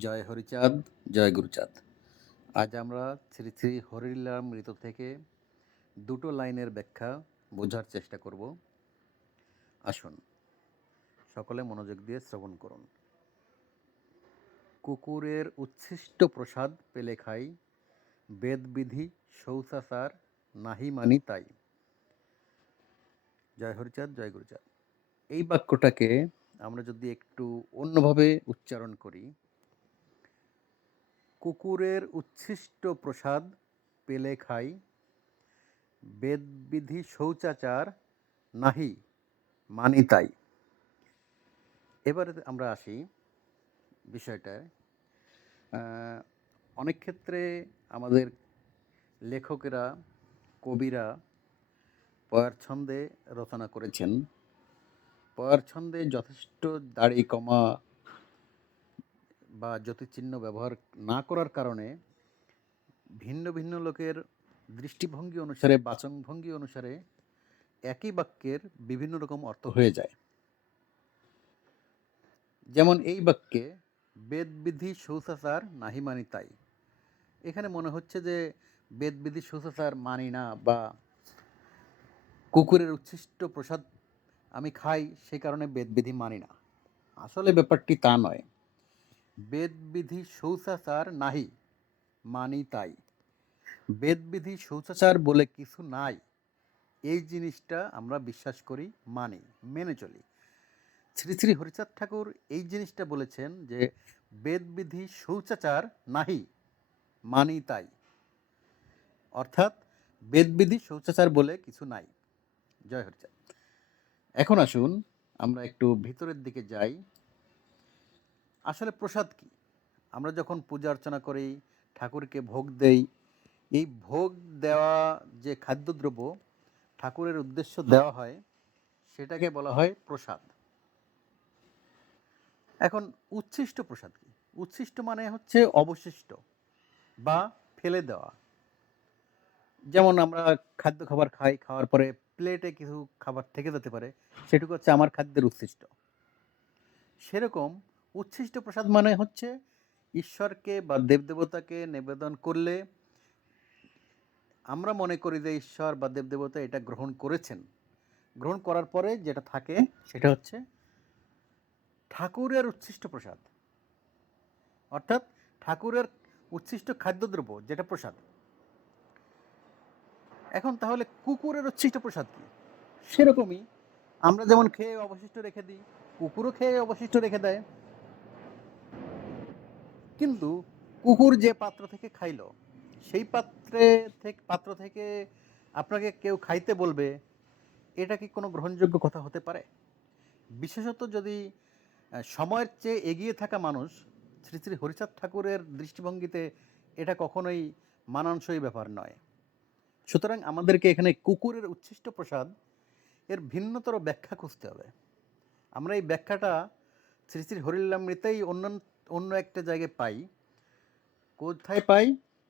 জয় হরিচাঁদ, জয় গুরুচাঁদ। আজ আমরা শ্রী শ্রী হরিলাল মৃত থেকে দুটো লাইনের ব্যাখ্যা বোঝার চেষ্টা করব। আসুন, সকলে মনোযোগ দিয়ে শ্রবণ করুন। কুকুরের উচ্ছিষ্ট প্রসাদ পেলে খাই, বেদবিধি শৌচাচার নাহি মানি তাই। জয় হরিচাঁদ, জয় গুরুচাঁদ। এই বাক্যটাকে আমরা যদি একটু অন্যভাবে উচ্চারণ করি কুকুরের উচ্ছিষ্ট প্রসাদ পেলে খাই। বেদবিধি শৌচাচার নাহি, মানি তাই। এবারে আমরা আসি বিষয়টায়। অনেক ক্ষেত্রে আমাদের লেখকেরা, কবিরা পয়ার ছন্দে রচনা করেছেন। পয়ার ছন্দে যথেষ্ট দাড়ি কমা বা জ্যোতিচিহ্ন ব্যবহার না করার কারণে ভিন্ন ভিন্ন লোকের দৃষ্টিভঙ্গি অনুসারে বাচনভঙ্গি অনুসারে একই বাক্যের বিভিন্ন রকম অর্থ হয়ে যায়। যেমন এই বাক্যে বেদবিধি শৌচাচার নাহি মানি তাই। এখানে মনে হচ্ছে যে বেদবিধি শৌচাচার মানি না বা কুকুরের উচ্ছিষ্ট প্রসাদ আমি খাই সেই কারণে বেদবিধি মানি না। আসলে ব্যাপারটি তা নয়। বেদবিধি শৌচাচার নাহি, মানি তাই। বেদবিধি শৌচাচার বলে কিছু নাই, এই জিনিসটা আমরা বিশ্বাস করি, মানি, মেনে চলি। শ্রী শ্রী হরিচাঁদ ঠাকুর এই জিনিসটা বলেছেন যে, বেদবিধি শৌচাচার নাহি, মানি তাই। অর্থাৎ বেদবিধি শৌচাচার বলে কিছু নাই। জয় হরিচাঁদ। এখন আসুন, আমরা একটু ভিতরের দিকে যাই। আসলে প্রসাদ কি? আমরা যখন পূজা অর্চনা করি, ঠাকুরকে ভোগ দেই, এই ভোগ দেওয়া যে খাদ্যদ্রব্য ঠাকুরের উদ্দেশ্য দেওয়া হয়, সেটাকে বলা হয় প্রসাদ। এখন উচ্ছিষ্ট প্রসাদ কি? উচ্ছিষ্ট মানে হচ্ছে অবশিষ্ট বা ফেলে দেওয়া। যেমন আমরা খাদ্য খাবার খাই, খাওয়ার পরে প্লেটে কিছু খাবার থেকে যেতে পারে, সেটুকু হচ্ছে আমার খাদ্যের উচ্ছিষ্ট। সেরকম উচ্ছিষ্ট প্রসাদ মানে হচ্ছে ঈশ্বরকে বা দেবদেবতাকে নিবেদন করলে আমরা মনে করি যে ঈশ্বর বা দেবদেবতা এটা গ্রহণ করেছেন। গ্রহণ করার পরে যেটা থাকে সেটা হচ্ছে ঠাকুরের উচ্ছিষ্ট প্রসাদ। অর্থাৎ ঠাকুরের উচ্ছিষ্ট খাদ্যদ্রব্য যেটা প্রসাদ। এখন তাহলে কুকুরের উচ্ছিষ্ট প্রসাদ কি? সেরকমই আমরা যেমন খেয়ে অবশিষ্ট রেখে দিই, কুকুরও খেয়ে অবশিষ্ট রেখে দেয়। কিন্তু কুকুর যে পাত্র থেকে খাইল, সেই পাত্রে থেকে, পাত্র থেকে আপনাকে কেউ খাইতে বলবে, এটা কি কোনো গ্রহণযোগ্য কথা হতে পারে? বিশেষত যদি সময়ের চেয়ে এগিয়ে থাকা মানুষ, শ্রী শ্রী হরিচাঁদ ঠাকুরের দৃষ্টিভঙ্গিতে এটা কখনোই মানানসই ব্যাপার নয়। সুতরাং আমাদেরকে এখানে কুকুরের উচ্ছিষ্ট প্রসাদ এর ভিন্নতর ব্যাখ্যা খুঁজতে হবে। আমরা এই ব্যাখ্যাটা শ্রী শ্রী হরিলামৃতেই অন্য অন্য একটা জায়গায় পাই। কোথায় পাই?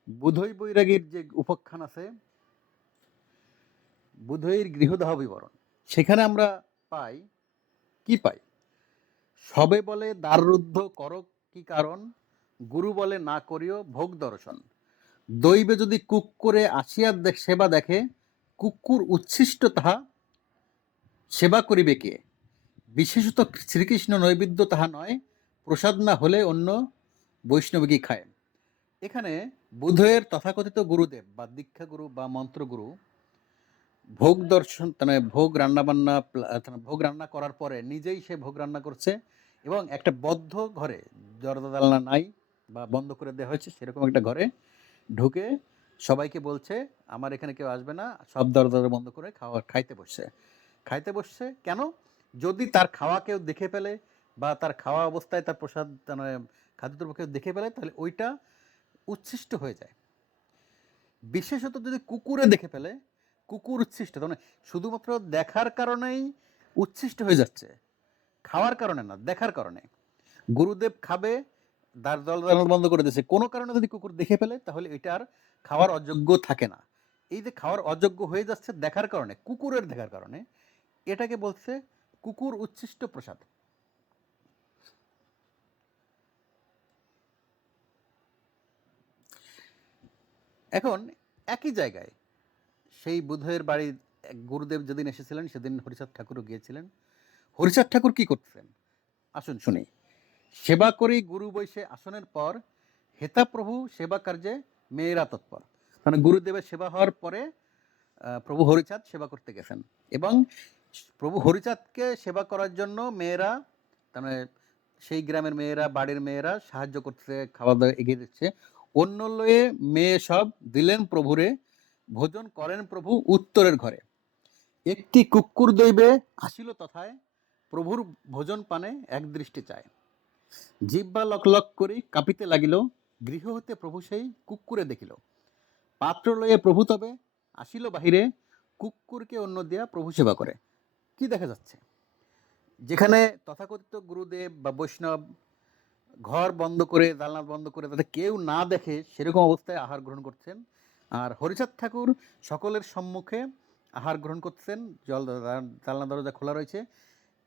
বুধই বৈরাগীর যে উপাখ্যান আছে বুধইর গৃহদাহ বিবরণ। সেখানে আমরা পাই। কি পাই? সবে বলে দ্বাররুদ্ধ কর কি কারণ গুরু বলে না করিও ভোগ দর্শন। দৈবে যদি কুক করে আসিয়া সেবা দেখে কুকুর উচ্ছিষ্ট তাহা সেবা করিবে কে? বিশেষত শ্রীকৃষ্ণ নৈবেদ্য তাহা নয় প্রসাদ না হলে অন্য বৈষ্ণবী খায়। এখানে বুধের তথাকথিত গুরুদেব বা দীক্ষা গুরু বা মন্ত্রগুরু ভোগ দর্শন মানে ভোগ রান্নাবান্না ভোগ রান্না করার পরে নিজেই সে ভোগ রান্না করছে এবং একটা বদ্ধ ঘরে দরজা জানলা নাই বা বন্ধ করে দেওয়া হয়েছে সেরকম একটা ঘরে ঢুকে সবাইকে বলছে, আমার এখানে কেউ আসবে না, সব দরজা বন্ধ করে খাওয়া, খাইতে বসছে। খাইতে বসছে কেন? যদি তার খাওয়া কেউ দেখে ফেলে বা তার খাওয়া অবস্থায় তার প্রসাদ মানে খাদ্যদ্রব্য দেখে ফেলে, তাহলে ওইটা উচ্ছিষ্ট হয়ে যায়। বিশেষত যদি কুকুরে দেখে ফেলে, কুকুর উচ্ছিষ্ট মানে শুধুমাত্র দেখার কারণেই উচ্ছিষ্ট হয়ে যাচ্ছে, খাওয়ার কারণে না, দেখার কারণে। গুরুদেব খাবে, দ্বার দল বন্ধ করে দিয়েছে। কোনো কারণে যদি কুকুর দেখে ফেলে, তাহলে এটা আর খাওয়ার অযোগ্য থাকে না। এই যে খাওয়ার অযোগ্য হয়ে যাচ্ছে দেখার কারণে, কুকুরের দেখার কারণে, এটাকে বলছে কুকুর উচ্ছিষ্ট প্রসাদ। এখন একই জায়গায় সেই বুধের বাড়ির গুরুদেব যেদিন এসেছিলেন, সেদিন হরিচাঁদ ঠাকুরও গিয়েছিলেন। হরিচাঁদ ঠাকুর কি করতেন? আসুন শুনি। সেবা করি গুরু বৈশে আসনের পর, হেতা প্রভু সেবা কার্যে মেয়েরা তৎপর। মানে গুরুদেবের সেবা হওয়ার পরে প্রভু হরিচাঁদ সেবা করতে গেছেন। এবং প্রভু হরিচাঁদকে সেবা করার জন্য মেয়েরা মানে সেই গ্রামের মেয়েরা, বাড়ির মেয়েরা সাহায্য করতে, খাওয়া দাওয়া এগিয়ে দিচ্ছে। অন্য লয়ে মেয়ে সব দিলেন প্রভুরে, ভোজন করেন প্রভু উত্তরের ঘরে। একটি কুকুর দৈবে আসিল তথায়, প্রভুর ভোজন পানে এক দৃষ্টি চায়। জিব্বা লক লক করি কাঁপিতে লাগিল, গৃহ হতে প্রভু সেই কুকুরে দেখিল। পাত্র লয়ে প্রভু তবে আসিল বাহিরে, কুকুরকে অন্য দিয়া প্রভু সেবা করে। কি দেখা যাচ্ছে? যেখানে তথাকথিত গুরুদেব বা বৈষ্ণব ঘর বন্ধ করে, জানলা বন্ধ করে তাতে কেউ না দেখে সেরকম অবস্থায় আহার গ্রহণ করছেন। আর হরিচাঁদ ঠাকুর সকলের সম্মুখে আহার গ্রহণ করছেন। জল জানলা দরজা খোলা রয়েছে।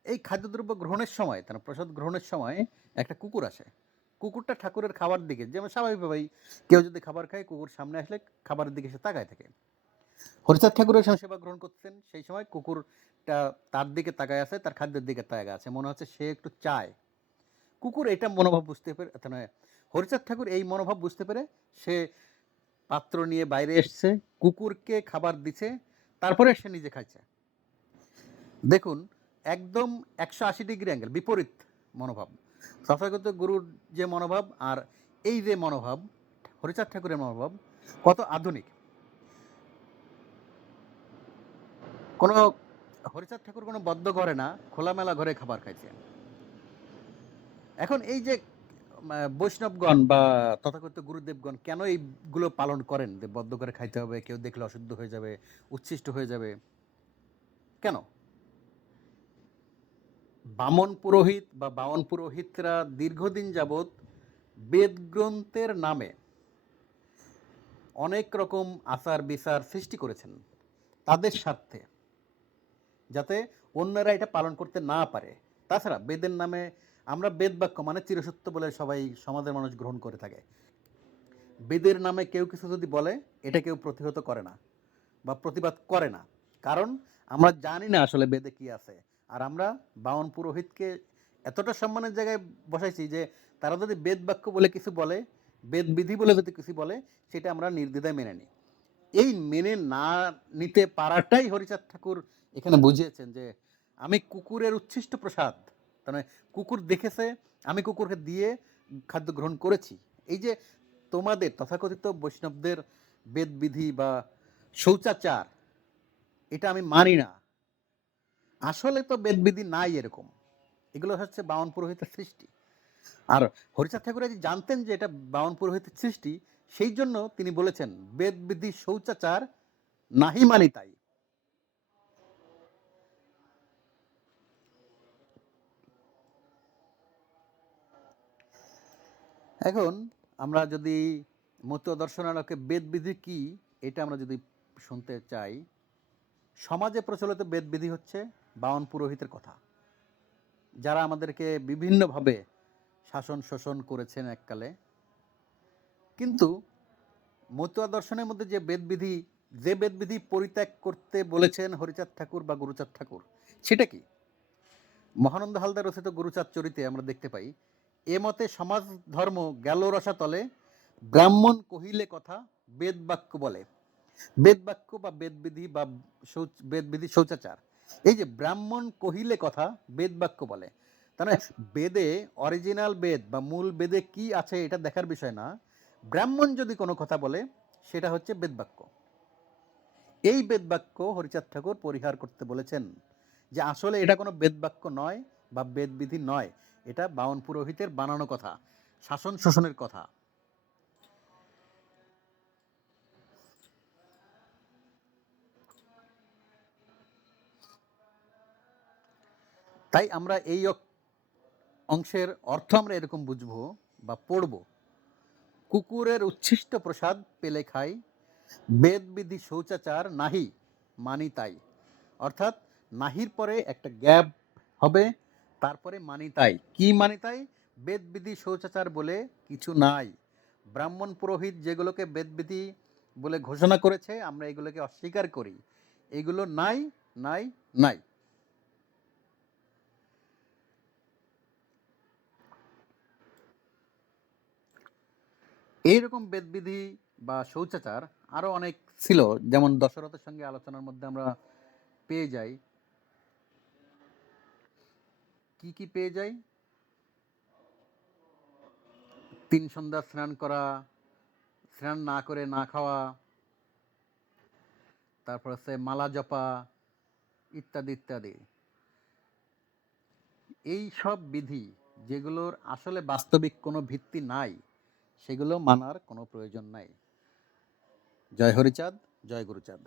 এই খাদ্যদ্রব্য গ্রহণের সময়, তার প্রসাদ গ্রহণের সময় একটা কুকুর আসে। কুকুরটা ঠাকুরের খাবার দিকে, যেমন স্বাভাবিকভাবেই কেউ যদি খাবার খায়, কুকুর সামনে আসলে খাবারের দিকে সে তাকায় থাকে। হরিচাঁদ ঠাকুরের সেবা গ্রহণ করছেন, সেই সময় কুকুরটা তার দিকে তাকায় আছে, তার খাদ্যের দিকে তাকায় আছে। মনে হচ্ছে সে একটু চায়। কুকুর, এটা মনোভাব বুঝতে পেরে নয়। হরিচাঁদ ঠাকুর এই মনোভাব বুঝতে পেরে সে পাত্র নিয়ে বাইরে এসছে, কুকুরকে খাবার দিছে, তারপরে সে নিজে খাইছে। দেখুন, একদম একশো আশি ডিগ্রি অ্যাঙ্গেল, বিপরীত মনোভাব। তথাগত গুরুর যে মনোভাব আর এই যে মনোভাব, হরিচাঁদ ঠাকুরের মনোভাব, কত আধুনিক। কোনো হরিচাঁদ ঠাকুর কোনো বদ্ধ ঘরে না, খোলামেলা ঘরে খাবার খাইছে। এখন এই যে বৈষ্ণবগণ বা তথাকথিত গুরুদেবগণ কেন এইগুলো পালন করেন? যে বদ্ধ করে খাইতে হবে, কেউ দেখলে অশুদ্ধ হয়ে যাবে, উচ্ছিষ্ট হয়ে যাবে। কেন? বামন পুরোহিত বা বামন পুরোহিতরা দীর্ঘদিন যাবৎ বেদ গ্রন্থের নামে অনেক রকম আচার বিচার সৃষ্টি করেছেন তাদের স্বার্থে, যাতে অন্যরা এটা পালন করতে না পারে। তাছাড়া বেদের নামে আমরা বেদ বাক্য মানে চিরসত্য বলে সবাই সমাজের মানুষ গ্রহণ করে থাকে। বেদের নামে কেউ কিছু যদি বলে, এটা কেউ প্রতিহত করে না বা প্রতিবাদ করে না। কারণ আমরা জানি না আসলে বেদে কি আছে। আর আমরা বাউন পুরোহিতকে এতটা সম্মানের জায়গায় বসাইছি যে তারা যদি বেদ বাক্য বলে কিছু বলে বেদ বিধি বলে যদি কিছু বলে, সেটা আমরা নির্দ্বিধায় মেনে নিই। এই মেনে না নিতে পারাটাই হরিচাঁদ ঠাকুর এখানে বুঝিয়েছেন যে, আমি কুকুরের উচ্ছিষ্ট প্রসাদ মানে কুকুর দেখেছে, আমি কুকুরকে দিয়ে খাদ্য গ্রহণ করেছি। এই যে তোমাদের তথাকথিত বৈষ্ণবদের বেদবিধি বা শৌচাচার, এটা আমি মানি না। আসলে তো বেদবিধি নাই এরকম। এগুলো হচ্ছে বামন পুরোহিতের সৃষ্টি। আর হরিচাঁদ ঠাকুর যে জানতেন যে এটা বামন পুরোহিতের সৃষ্টি, সেই জন্য তিনি বলেছেন, বেদবিধি, শৌচাচার নাহি মানি তাই। এখন আমরা যদি মত দর্শনালকে বেদবিধি কি, এটা আমরা যদি শুনতে চাই, সমাজে প্রচলিত বেদবিধি হচ্ছে বাউন পুরোহিতের কথা। যারা আমাদেরকে বিভিন্নভাবে শাসন শোষণ করেছেন এককালে, কিন্তু মতুয়া দর্শনের মধ্যে যে বেদবিধি যে বেদবিধি পরিত্যাগ করতে বলেছেন হরিচাঁদ ঠাকুর বা গুরুচাঁদ ঠাকুর, সেটা কি? মহানন্দ হালদার রচিত গুরুচাঁদ চরিতে আমরা দেখতে পাই এ মতে সমাজ ধর্ম গেল রসাতলে ব্রাহ্মণ কহিলে কথা, বেদ বাক্য বলে। বেদ বাক্য বা বেদবিধি বা বেদবিধি শৌচাচার। এই যে ব্রাহ্মণ কহিলে কথা, বেদ বাক্য বলে। তাহলে বেদে অরিজিনাল বেদ বা মূল বেদে কি আছে এটা দেখার বিষয় না। ব্রাহ্মণ যদি কোনো কথা বলে, সেটা হচ্ছে বেদবাক্য এই বেদবাক্য হরিচাঁদ ঠাকুর পরিহার করতে বলেছেন যে আসলে এটা কোনো বেদবাক্য নয় বা বেদবিধি নয়। এটা বাউন পুরোহিতের বানানো কথা, শাসন শোষণের কথা। তাই আমরা এই অংশের অর্থ আমরা এরকম বুঝব বা পড়ব। কুকুরের উচ্ছিষ্ট প্রসাদ পেলে খাই, বেদবিধি শৌচাচার নাহি মানি তাই। অর্থাৎ নাহির পরে একটা গ্যাপ হবে তারপরে মানি তাই। কি মানি তাই? বেদবিধি শৌচাচার বলে কিছু নাই। ব্রাহ্মণ পুরোহিত যেগুলোকে বেদবিধি বলে ঘোষণা করেছে, আমরা এগুলোকে অস্বীকার করি। এগুলো নাই নাই নাই। এইরকম বেদবিধি বা শৌচাচার আরও অনেক ছিল, যেমন দশরথের সঙ্গে আলোচনার মধ্যে আমরা পেয়ে যাই। কি কি পেয়ে যাই? তিন সন্ধ্যা স্নান করা, স্নান না করে না খাওয়া, তারপর হচ্ছে মালা জপা, ইত্যাদি ইত্যাদি। এই সব বিধি যেগুলোর আসলে বাস্তবিক কোনো ভিত্তি নাই, সেগুলো মানার কোনো প্রয়োজন নাই। জয় হরিচাঁদ, জয় গুরুচাঁদ।